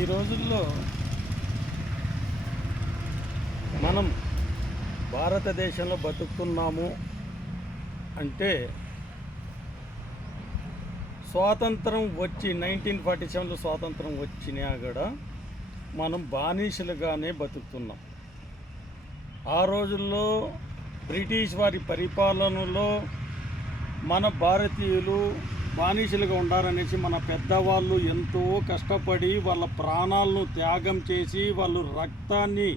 ఈ రోజుల్లో మనం భారతదేశంలో బతుకుతున్నాము అంటే స్వాతంత్రం వచ్చి నైన్టీన్ ఫార్టీ సెవెన్లో స్వాతంత్రం వచ్చినా కూడా మనం బానిసలుగానే బతుకుతున్నాం. ఆ రోజుల్లో బ్రిటిష్ వారి పరిపాలనలో మన భారతీయులు బానిసలుగా ఉండాలనేసి మన పెద్దవాళ్ళు ఎంతో కష్టపడి వాళ్ళ ప్రాణాలను త్యాగం చేసి వాళ్ళు రక్తాన్ని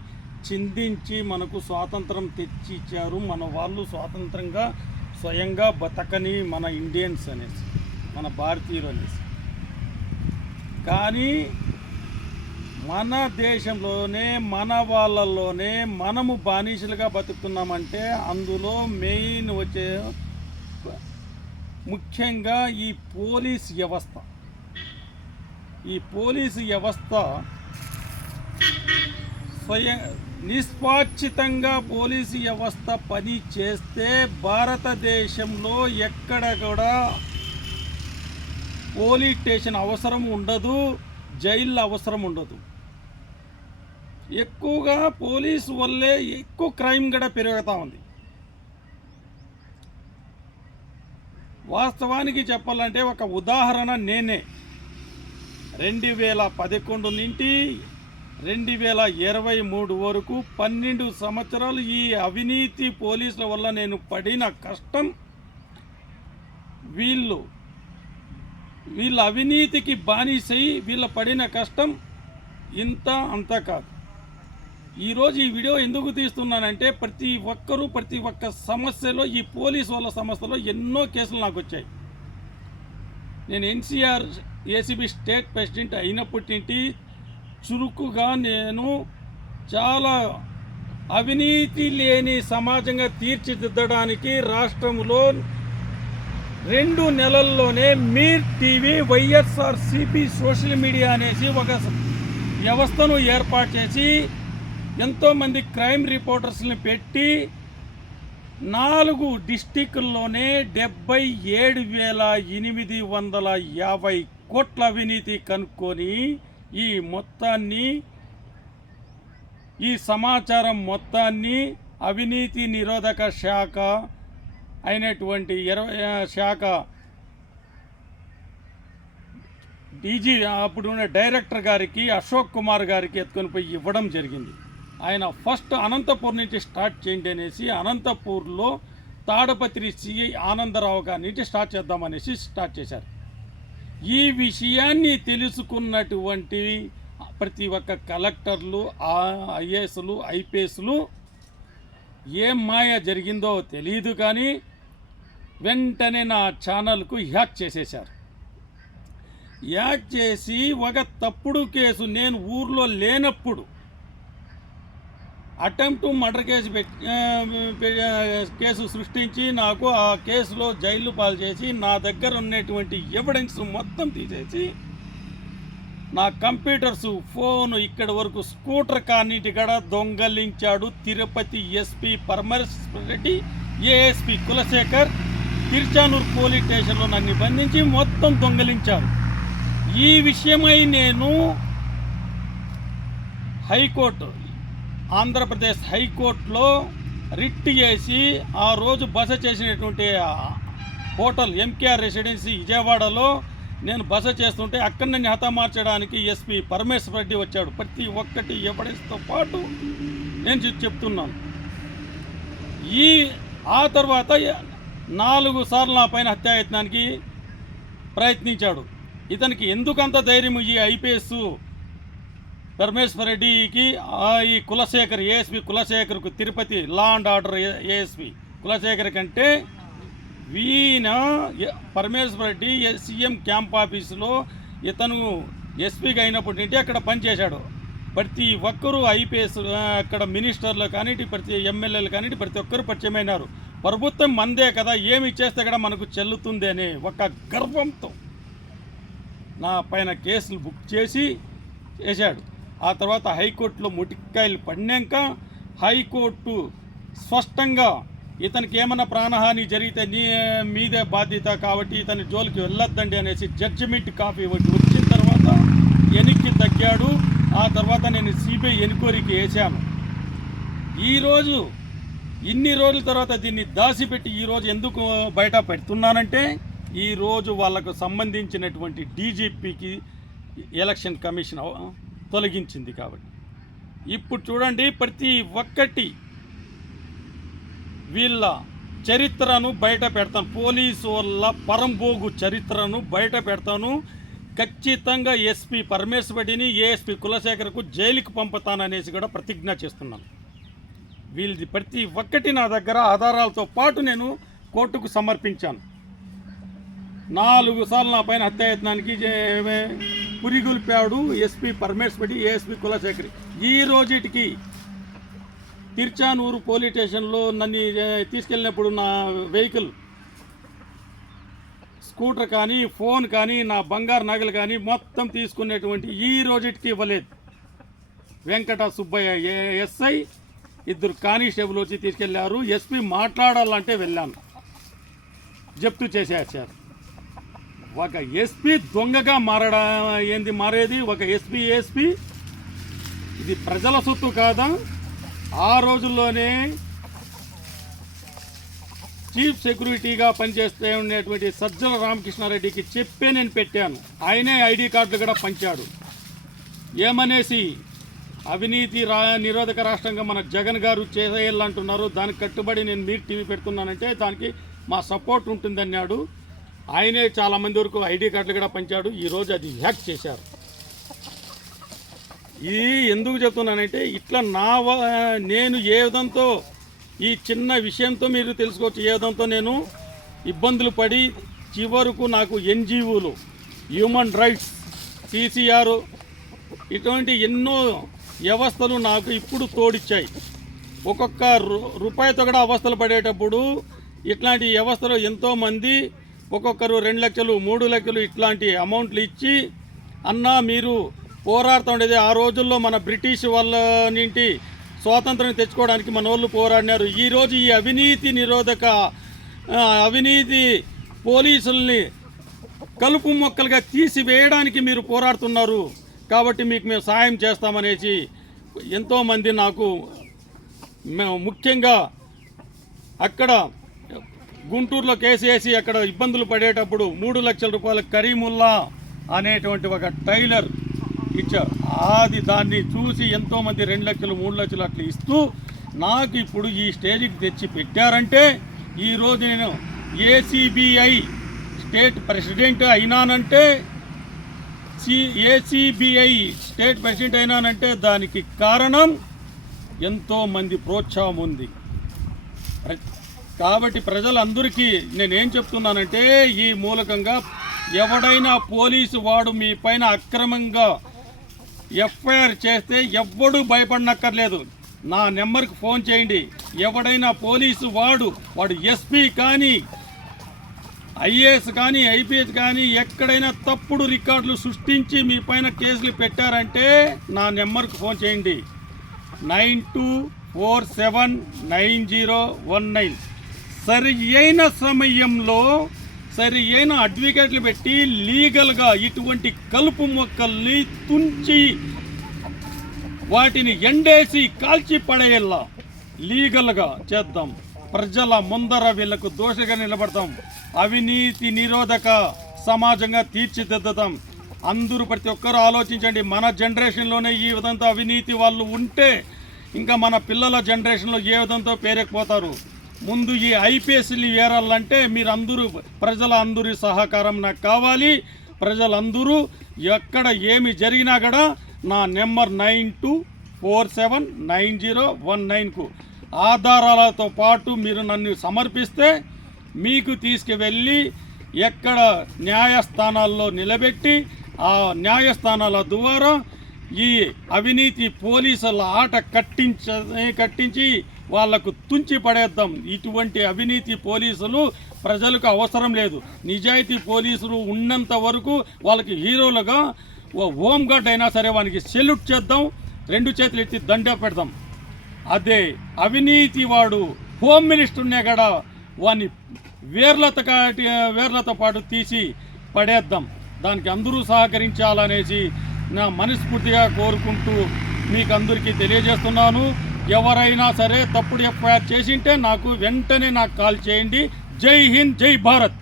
చిందించి మనకు స్వాతంత్రం తెచ్చి ఇచ్చారు మన వాళ్ళు స్వాతంత్రంగా స్వయంగా బతకని మన ఇండియన్స్ అనేసి మన భారతీయులు అనేసి. కానీ మన దేశంలోనే మన వాళ్ళల్లోనే మనము బానిసలుగా బతుకుతున్నామంటే అందులో మెయిన్ వచ్చే ముఖ్యంగా ఈ పోలీస్ వ్యవస్థ. ఈ పోలీసు వ్యవస్థ స్వయం నిష్పాక్షితంగా పోలీసు వ్యవస్థ పని చేస్తే భారతదేశంలో ఎక్కడ కూడా పోలీస్ స్టేషన్ అవసరం ఉండదు జైలు అవసరం ఉండదు. ఎక్కువగా పోలీసు వల్లే ఎక్కువ క్రైమ్ కూడా పెరుగుతూ ఉంది. వాస్తవానికి చెప్పాలంటే ఒక ఉదాహరణ నేనే. రెండు వేల పదకొండు నుండి రెండు వేల ఇరవై మూడు వరకు పన్నెండు సంవత్సరాలు ఈ అవినీతి పోలీసుల వల్ల నేను పడిన కష్టం వీళ్ళు వీళ్ళ అవినీతికి బానిసై వీళ్ళ పడిన కష్టం ఇంత అంత కాదు. ఈరోజు ఈ వీడియో ఎందుకు తీస్తున్నానంటే ప్రతి ఒక్కరూ ప్రతి ఒక్క సమస్యలో ఈ పోలీస్ వాళ్ళ సమస్యలో ఎన్నో కేసులు నాకు వచ్చాయి. నేను ఎన్సీఆర్ ఏసీబీ స్టేట్ ప్రెసిడెంట్ అయినప్పటి నుండి చురుకుగా నేను చాలా అవినీతి లేని సమాజంగా తీర్చిదిద్దడానికి రాష్ట్రంలో రెండు నెలల్లోనే మీర్ TV YSR CP social media అనేసి ఒక వ్యవస్థను ఏర్పాటు చేసి ఎంతోమంది క్రైమ్ రిపోర్టర్స్ని పెట్టి నాలుగు డిస్టిక్ల్లోనే డెబ్బై ఏడు వేల ఎనిమిది వందల యాభై కోట్ల అవినీతి కనుక్కొని ఈ మొత్తాన్ని ఈ సమాచారం మొత్తాన్ని అవినీతి నిరోధక శాఖ అయినటువంటి ఇరవై శాఖ డీజీ అప్పుడున్న డైరెక్టర్ గారికి అశోక్ కుమార్ గారికి ఎత్తుకొని పోయి ఇవ్వడం జరిగింది. ఆయన ఫస్ట్ అనంతపూర్ నుంచి స్టార్ట్ చేయండి అనేసి అనంతపూర్లో తాడపత్రి సిఐ ఆనందరావు గారి నుంచి స్టార్ట్ చేద్దామనేసి స్టార్ట్ చేశారు. ఈ విషయాన్ని తెలుసుకున్నటువంటి ప్రతి ఒక్క కలెక్టర్లు ఐఏఎస్లు ఐపీఎస్లు ఏం మాయ జరిగిందో తెలియదు కానీ వెంటనే నా ఛానల్కు హ్యాక్ చేసేశారు. యాక్ చేసి ఒక తప్పుడు కేసు నేను ఊర్లో లేనప్పుడు అటెంప్ట్ మర్డర్ కేసు పెట్టి కేసు సృష్టించి నాకు ఆ కేసులో జైలు పాలు చేసి నా దగ్గర ఉన్నటువంటి ఎవిడెన్స్ మొత్తం తీసేసి నా కంప్యూటర్స్ ఫోన్ ఇక్కడ వరకు స్కూటర్ కాన్నిటి కూడా దొంగలించాడు Tirupati SP Paramesh Reddy ASP Kulasekhar Tiruchanur police స్టేషన్లో నన్ను బంధించి మొత్తం దొంగలించారు. ఈ విషయమై నేను హైకోర్టు ఆంధ్రప్రదేశ్ హైకోర్టులో రిట్ చేసి ఆ రోజు బస చేసినటువంటి హోటల్ ఎంకేఆర్ రెసిడెన్సీ విజయవాడలో నేను బస చేస్తుంటే అక్కడ నన్ను హతమార్చడానికి ఎస్పీ పరమేశ్వర రెడ్డి వచ్చాడు. ప్రతి ఒక్కటి ఎవిడెన్స్తో పాటు నేను చెప్తున్నాను. ఈ ఆ తర్వాత నాలుగు సార్లు నా పైన హత్యాయత్నానికి ప్రయత్నించాడు. ఇతనికి ఎందుకంత ధైర్యం ఈ ఐపీఎస్ ధర్మేశ్వర రెడ్డికి ఆ ఈ Kulasekhar ASP కులశేఖర్కు Tirupati law and order ASP Kulasekhar కంటే వీణ పరమేశ్వర రెడ్డి సీఎం క్యాంప్ ఆఫీసులో ఇతను ఎస్పీగా అయినప్పటి నుండి అక్కడ పనిచేశాడు. ప్రతి ఒక్కరూ ఐపీఎస్ అక్కడ మినిస్టర్లు కానీ ప్రతి ఎమ్మెల్యేలు కానీ ప్రతి ఒక్కరు పరిచయమైనారు. ప్రభుత్వం మందే కదా ఏమి చేస్తే కూడా మనకు చెల్లుతుంది అనే ఒక గర్వంతో నా పైన కేసులు బుక్ చేసి చేశాడు. ఆ తర్వాత హైకోర్టులో ముటిక్కాయలు పడినాక హైకోర్టు స్పష్టంగా ఇతనికి ఏమైనా ప్రాణహాని జరిగితే నీ మీదే బాధ్యత కాబట్టి ఇతని జోలికి వెళ్ళొద్దండి అనేసి జడ్జిమెంట్ కాపీ ఒకటి వచ్చిన తర్వాత వెనక్కి తగ్గాడు. సిబిఐ ఎన్క్వైరీకి వేశాను. ఈరోజు ఇన్ని రోజుల తర్వాత దీన్ని దాచిపెట్టి ఈరోజు ఎందుకు బయట పెడుతున్నానంటే ఈరోజు వాళ్ళకు సంబంధించినటువంటి డీజీపీకి ఎలక్షన్ కమిషన్ తొలగించింది కాబట్టి. ఇప్పుడు చూడండి ప్రతి ఒక్కటి వీళ్ళ చరిత్రను బయట పెడతాను. పోలీసు వల్ల పరంబోగు చరిత్రను బయట పెడతాను. ఖచ్చితంగా ఎస్పీ పరమేశ్వరిని ఏఎస్పీ కులశేఖర్కు జైలుకి పంపుతాననేసి కూడా ప్రతిజ్ఞ చేస్తున్నాను. వీళ్ళది ప్రతి ఒక్కటి నా దగ్గర ఆధారాలతో పాటు నేను కోర్టుకు సమర్పించాను. నాలుగు సార్లు నా పైన హత్యాయత్నానికి జే- పురిగొల్పాడు ఎస్పీ పరమేశ్వరి ఏఎస్పీ కులశేఖరి. ఈ రోజుటికి తిర్చానూరు పోలీస్ స్టేషన్లో నన్ను తీసుకెళ్ళినప్పుడు నా వెహికల్ స్కూటర్ కానీ ఫోన్ కానీ నా బంగారు నగలు కానీ మొత్తం తీసుకునేటువంటి ఈ రోజుటికి ఇవ్వలేదు. వెంకట సుబ్బయ్య ఏ- ఎస్ఐ ఇద్దరు కానిస్టేబుల్ వచ్చి తీసుకెళ్ళారు. ఎస్పీ మాట్లాడాలంటే వెళ్ళాను. జప్తు చేసేసారు ఒక ఎస్పీ దొంగగా మారడం ఏంది మారేది? ఒక ఎస్పీ ఎస్పీ ఇది ప్రజల సొత్తు కాదా? ఆ రోజుల్లోనే చీఫ్ సెక్యూరిటీగా పనిచేస్తే ఉండేటువంటి సజ్జల రామకృష్ణారెడ్డికి చెప్పే నేను పెట్టాను. ఆయనే ఐడి కార్డులు కూడా పంచాడు. ఏమనేసి అవినీతి రా నిరోధక రాష్ట్రంగా మన జగన్ గారు చేసేయాలంటున్నారు. దానికి కట్టుబడి నేను మీరు టీవీ పెడుతున్నానంటే దానికి మా సపోర్ట్ ఉంటుందన్నాడు. ఆయనే చాలా మంది వరకు ఐడి కార్డులు కూడా పంచాడు. ఈరోజు అది హ్యాక్ చేశారు. ఇది ఎందుకు చెప్తున్నానంటే ఇట్లా నా నేను ఏ విధంతో ఈ చిన్న విషయంతో మీరు తెలుసుకోవచ్చు. ఏ విధంతో నేను ఇబ్బందులు పడి చివరకు నాకు ఎన్జిఓలు హ్యూమన్ రైట్స్ సిసిఆర్ ఇటువంటి ఎన్నో వ్యవస్థలు నాకు ఇప్పుడు తోడిచ్చాయి. ఒక్కొక్క రు- రూపాయితో కూడా అవస్థలు పడేటప్పుడు ఇట్లాంటి వ్యవస్థలో ఎంతోమంది ఒక్కొక్కరు రెండు లక్షలు మూడు లక్షలు ఇట్లాంటి అమౌంట్లు ఇచ్చి అన్నా మీరు పోరాడుతూ ఉండేది. ఆ రోజుల్లో మన బ్రిటిష్ వాళ్ళ నుండి స్వాతంత్రం తెచ్చుకోవడానికి మన వాళ్ళు పోరాడినారు. ఈరోజు ఈ అవినీతి నిరోధక అవినీతి పోలీసుల్ని కలుపు మొక్కలుగా తీసివేయడానికి మీరు పోరాడుతున్నారు. కాబట్టి మీకు మేము సహాయం చేస్తామనేసి ఎంతోమంది నాకు మేము ముఖ్యంగా అక్కడ గుంటూరులో కేసు వేసి అక్కడ ఇబ్బందులు పడేటప్పుడు మూడు లక్షల రూపాయల కరీముల్లా అనేటువంటి ఒక టైలర్ ఇచ్చారు. అది దాన్ని చూసి ఎంతోమంది రెండు లక్షలు మూడు లక్షలు అట్లా ఇస్తూ నాకు ఇప్పుడు ఈ స్టేజ్కి తెచ్చి పెట్టారంటే ఈరోజు నేను ఏసీబీఐ స్టేట్ ప్రెసిడెంట్ అయినానంటే సి ఏసీబీఐ స్టేట్ ప్రెసిడెంట్ అయినానంటే దానికి కారణం ఎంతోమంది ప్రోత్సాహం ఉంది. ప్ర- కాబట్టి ప్రజలందరికీ నేనేం చెప్తున్నానంటే ఈ మూలకంగా ఎవడైనా పోలీసు వాడు మీ పైన అక్రమంగా ఎఫ్ఐఆర్ చేస్తే ఎవ్వడూ భయపడనక్కర్లేదు. నా నెంబర్కి ఫోన్ చేయండి. ఎవడైనా పోలీసు వాడు వాడు ఎస్పీ కానీ ఐఏఎస్ కానీ ఐపీఎస్ కానీ ఎక్కడైనా తప్పుడు రికార్డులు సృష్టించి మీ పైన కేసులు పెట్టారంటే నా నెంబర్కి ఫోన్ చేయండి. Nine two four seven nine zero one nine. సరి అయిన సమయంలో సరి అయిన అడ్వకేట్లు పెట్టి లీగల్గా ఇటువంటి కలుపు మొక్కల్ని తుంచి వాటిని ఎండేసి కాల్చి పడేయల్లా లీగల్గా చేద్దాం. ప్రజల ముందర వీళ్ళకు దోషగా నిలబడతాం. అవినీతి నిరోధక సమాజంగా తీర్చిదిద్దుతాం. అందరూ ప్రతి ఒక్కరూ ఆలోచించండి. మన జనరేషన్లోనే ఈ విధంగా అవినీతి వాళ్ళు ఉంటే ఇంకా మన పిల్లల జనరేషన్లో ఏ విధంతో పేరెక్కిపోతారు? ముందు ఈ ఐపీఎస్లు ఏరాలంటే మీరందరూ ప్రజల అందరి సహకారం నాకు కావాలి. ప్రజలందరూ ఎక్కడ ఏమి జరిగినా కూడా నా number nine two four seven nine zero one నైన్కు ఆధారాలతో పాటు మీరు నన్ను సమర్పిస్తే మీకు తీసుకువెళ్ళి ఎక్కడ న్యాయస్థానాల్లో నిలబెట్టి ఆ న్యాయస్థానాల ద్వారా ఈ అవినీతి పోలీసుల ఆట కట్టించ కట్టించి వాళ్ళకు తుంచి పడేద్దాం. ఇటువంటి అవినీతి పోలీసులు ప్రజలకు అవసరం లేదు. నిజాయితీ పోలీసులు ఉన్నంత వరకు వాళ్ళకి హీరోలుగా ఓ హోమ్ గార్డ్ అయినా సరే వానికి సెల్యూట్ చేద్దాం. రెండు చేతులు ఎత్తి దండ పెడదాం. అదే అవినీతి వాడు హోమ్ మినిస్టర్నే కూడా వాని వేర్లతో కాటి వేర్లతో పాటు తీసి పడేద్దాం. దానికి అందరూ సహకరించాలనేసి నా మనస్ఫూర్తిగా కోరుకుంటూ మీకు అందరికీ తెలియజేస్తున్నాను. ఎవరైనా సరే తప్పుడు ఎఫ్ఐఆర్ చేసింటే నాకు వెంటనే నాకు కాల్ చేయండి. జై హింద్ జై భారత్.